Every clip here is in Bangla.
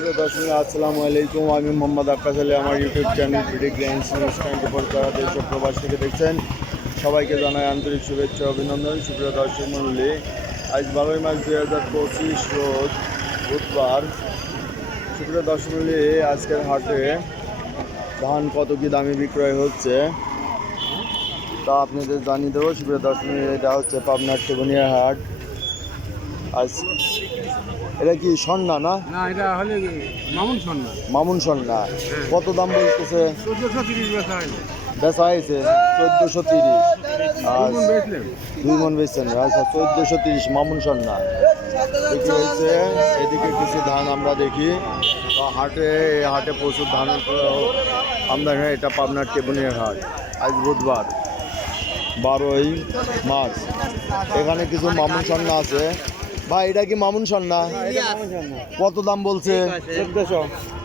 সুপ্রিয় দর্শক আসসালামু আলাইকুম। আমি মোহাম্মদ আক্কাস আলী, আমার ইউটিউব চ্যানেল ভিডি গ্রেন্স নিউজ টোয়েন্টি যারা দেশ প্রবাস থেকে দেখছেন। সবাইকে জানাই আন্তরিক শুভেচ্ছা অভিনন্দন। সুপ্রিয় দর্শক মণ্ডলী আজ বারোই মার্চ দুই হাজার পঁচিশ রোজ বুধবার। সুপ্রিয় দর্শক মণ্ডলী আজকের হাটে ধান কত কি দামে বিক্রয় হচ্ছে? তা আপনাদের জানিয়ে দেবো। সুপ্রিয় দর্শক মণ্ডলী এটা হচ্ছে পাবনার টেবনিয়া হাট। আজ এটা কি সন্না না? না এটা হলে মামুন সন্না মামুন সন্না কত দাম বলতেছে? চোদ্দশো তিরিশ বেচা হয়নি বেচা হয়েছে? চোদ্দোশো তিরিশ। দুই মন বেচছেন। আচ্ছা চোদ্দোশো তিরিশ মামুন সন্না বিক্রি হয়েছে এদিকে কিছু ধান আমরা দেখি। হাটে হাটে প্রচুর ধান আমদানি হয় এটা পাবনার টেবুনিয়ার হাট আজ বুধবার বারোই মার্চ। এখানে কিছু মামুন সন্না আছে। ভাই এটা কি মামুন সন্না কত দাম বলছে? চোদ্দশো।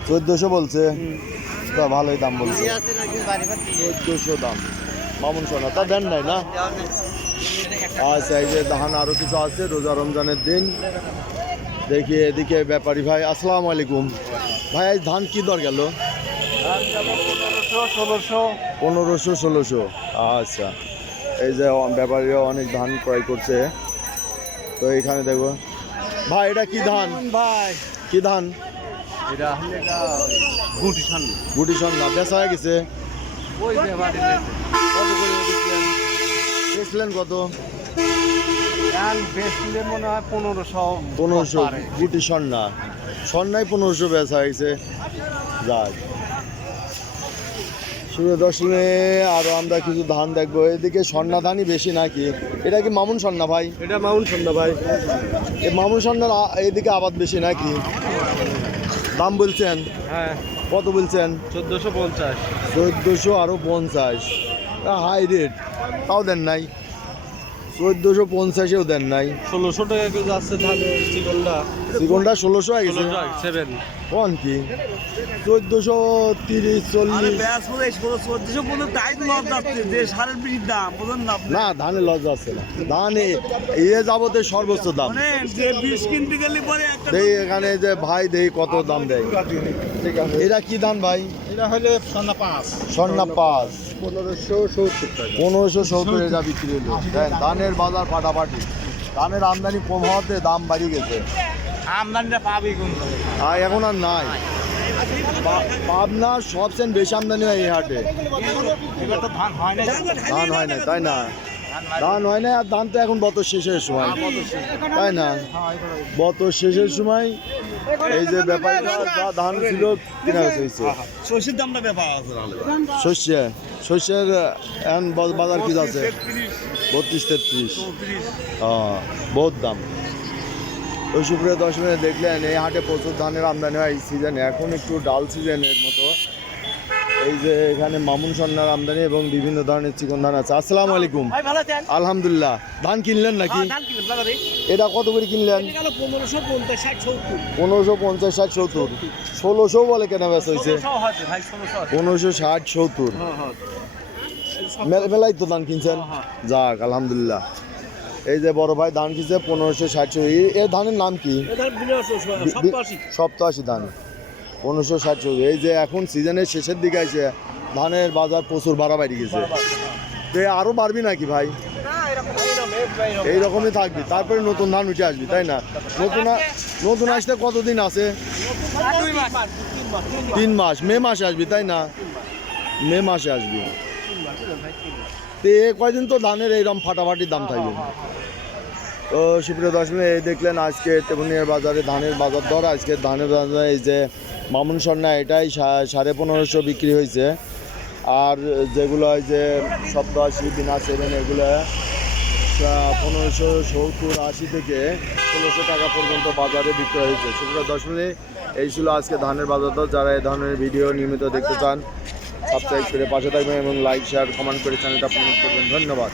চোদ্দোশো বলছে? তা ভালোই দাম বলছে। চোদ্দোশো দাম। মামুন সোনা তা দেন নাই না? আচ্ছা এই যে ধান আরও কিছু আছে রোজা রমজানের দিন। দেখি এদিকে ব্যাপারী ভাই আসসালামু আলাইকুম। ভাই আজ ধান কি দর গেল? পনেরোশো ষোলোশো। আচ্ছা এই যে ব্যাপারীরা অনেক ধান ক্রয় করছে। তো এখানে দেখব। ভাই এটা কি ধান? ভাই। কি ধান? এটা গুটি সন্না গুটি সন্ধ্যা বেচা হয়ে গেছে। বেচলেন? কত? মনে হয় পনেরোশো পনেরোশো। গুটি স্বর্ণা স্বর্ণায় পনেরোশো বেচা হয়েছে। যাক। সূর্য দর্শনে আরও আমরা কিছু ধান দেখব। এদিকে স্বর্ণা ধানই বেশি নাকি? এটা কি মামুন স্বর্ণা ভাই? এটা মামুন সন্না ভাই। এই মামুন স্বর্ণার এদিকে আবাদ বেশি নাকি? দাম বলছেন? হ্যাঁ। কত বলছেন? চোদ্দশো পঞ্চাশ। চোদ্দোশো আরও পঞ্চাশ। হাই রেট তাও দেন নাই। চোদ্দোশো পঞ্চাশেও দেন নাই। ষোলোশো টাকা কেউ যাচ্ছে ধান চিকনটা। চিকনটা ষোলোশো হয়ে সেভেন কোন কি? চোদ্দোশো তিরিশ চল্লিশ। ব্যাস চোদ্দশো পনেরো তাই লস যাচ্ছে যে সারের বেশি দাম বুঝলেন না আপনি? না ধানে লস যাচ্ছে না। ধানে ইয়ে যাবতে সর্বোচ্চ দাম। যে বীজ কিনতে গেলে পরে দেই এখানে যে ভাই দেই কত দাম দেয়। এটা কি ধান ভাই? এটা হলে সন্না পাঁচ। স্বর্ণা পাঁচ। পনেরোশো সত্তর পনেরোশো সত্তর এটা বিক্রি হলো। ধানের বাজার ফাটাফাটি ধানের আমদানি কম হওয়াতে দাম বাড়ি গেছে। আমদানিটা পাবি কোন আর এখন আর নাই। পা- পাবনার সবচেয়ে বেশি আমদানি হয় এই হাটে। এবার তো ধান হয় না ধান হয় না তাই না? ধান হয় না আর ধান তো এখন বত শেষের সময়। তাই না? বত শেষের সময় এই যে ব্যাপারটা যা ধান ছিল কিনা হয়েছে শস্যের দামটা ব্যাপার শস্যে শস্যের এখন বাজার কি আছে? বত্রিশ তেত্রিশ। হ্যাঁ বহুত দাম। ওই সুপ্রিয় দর্শনে দেখলেন এই হাটে প্রচুর ধানের আমদানি হয় এই সিজনে এখন একটু ডাল সিজনের মতো। এই যে এখানে মামুন সন্ন্যার আমদানি এবং বিভিন্ন ধরনের চিকন ধান আছে। আসসালামু আলাইকুম। আলহামদুলিল্লাহ। ধান কিনলেন নাকি? বাজারে এটা কত করে কিনলেন? পনেরোশো পঞ্চাশ ষাট সত্তর। ষোলোশো বলে কেনা বেচা হয়েছে। পনেরোশো ষাট সত্তর। হ্যাঁ, হ্যাঁ। মেলাই তো ধান কিনছেন? হ্যাঁ, যাক আলহামদুলিল্লাহ। এই যে বড় ভাই ধান কিনছে পনেরোশো ষাট এই ধানের নাম কি? সপ্তাশি। ধান। পনেরোশো ষাট এই যে এখন সিজনের শেষের দিকে আছে ধানের বাজার প্রচুর বাড়া বাড়ি গেছে। তো আরও বাড়বি নাকি ভাই? এই রকমই থাকবি। তারপরে নতুন ধান উঠে আসবি তাই না? নতুন নতুন আসতে কতদিন আছে। তিন মাস। মে মাসে আসবি তাই না? মে মাসে আসবি। কয়দিন তো ধানের এইরকম ফাটাফাটি দাম থাকবে। তো সুপ্রিয় দর্শক, এই দেখলেন আজকে তেমনিয়ার বাজারে ধানের বাজার দর। আজকে ধানের বাজারে এই যে মামুন সন্না এটাই সাড়ে পনেরোশো বিক্রি হয়েছে। আর যেগুলো এই যে সপ্তাশি বিনা সেভেন, এগুলো পনেরোশো সত্তর আশি থেকে ষোলোশো টাকা পর্যন্ত বাজারে বিক্রি হয়েছে। সুপ্রিয় দর্শক, এই ছিল আজকে ধানের বাজার দর। যারা এই ধরনের ভিডিও নিয়মিত দেখতে চান সাবস্ক্রাইব করে পাশে থাকবেন এবং লাইক শেয়ার কমেন্ট করে চ্যানেলটা প্রমোট করবেন। ধন্যবাদ।